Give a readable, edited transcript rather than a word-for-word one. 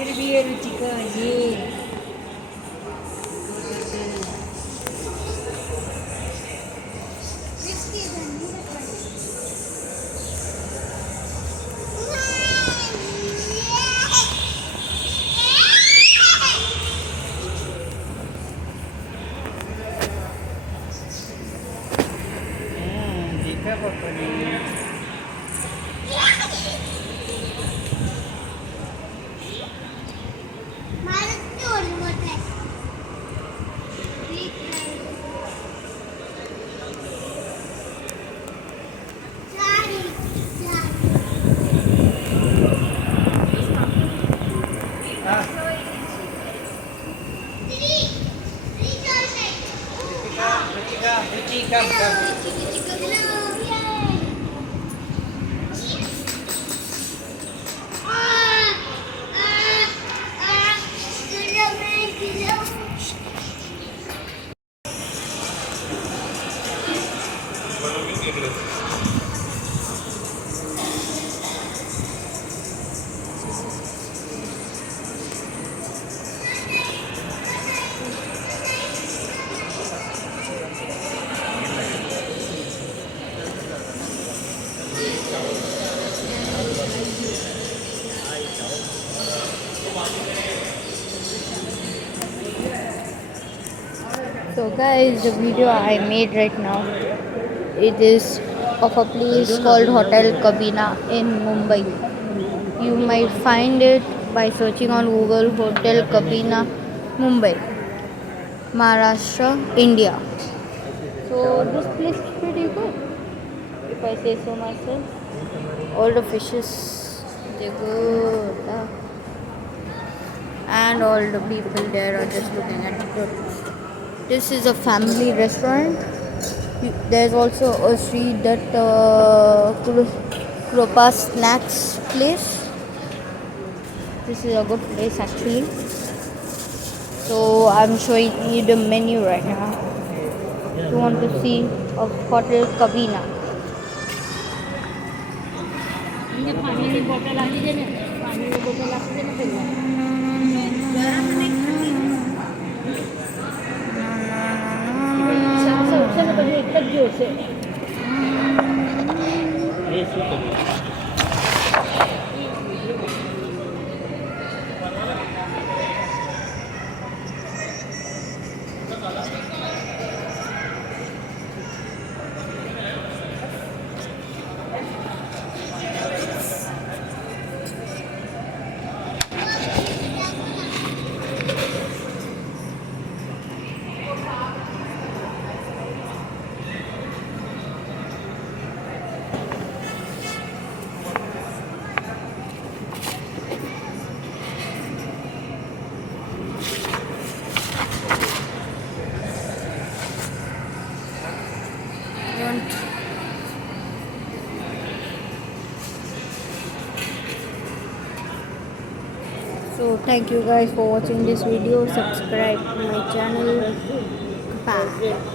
फिर भी ये रुचिका ये देखा पापा ने So guys, the video I made right now, it is of a place called Hotel Kabina in Mumbai. You might find it by searching on Google Hotel Kabina Mumbai, Maharashtra, India. So this place is pretty good, if I say so myself. All the fishes, they're good. And all the people there are just looking at it. This is a family restaurant. There's also a street that Kropa Snacks place. This is a good place actually. So I'm showing you the menu right now. You want to see of Hotel Kabina. So thank you guys for watching this video. Subscribe to my channel. Bye.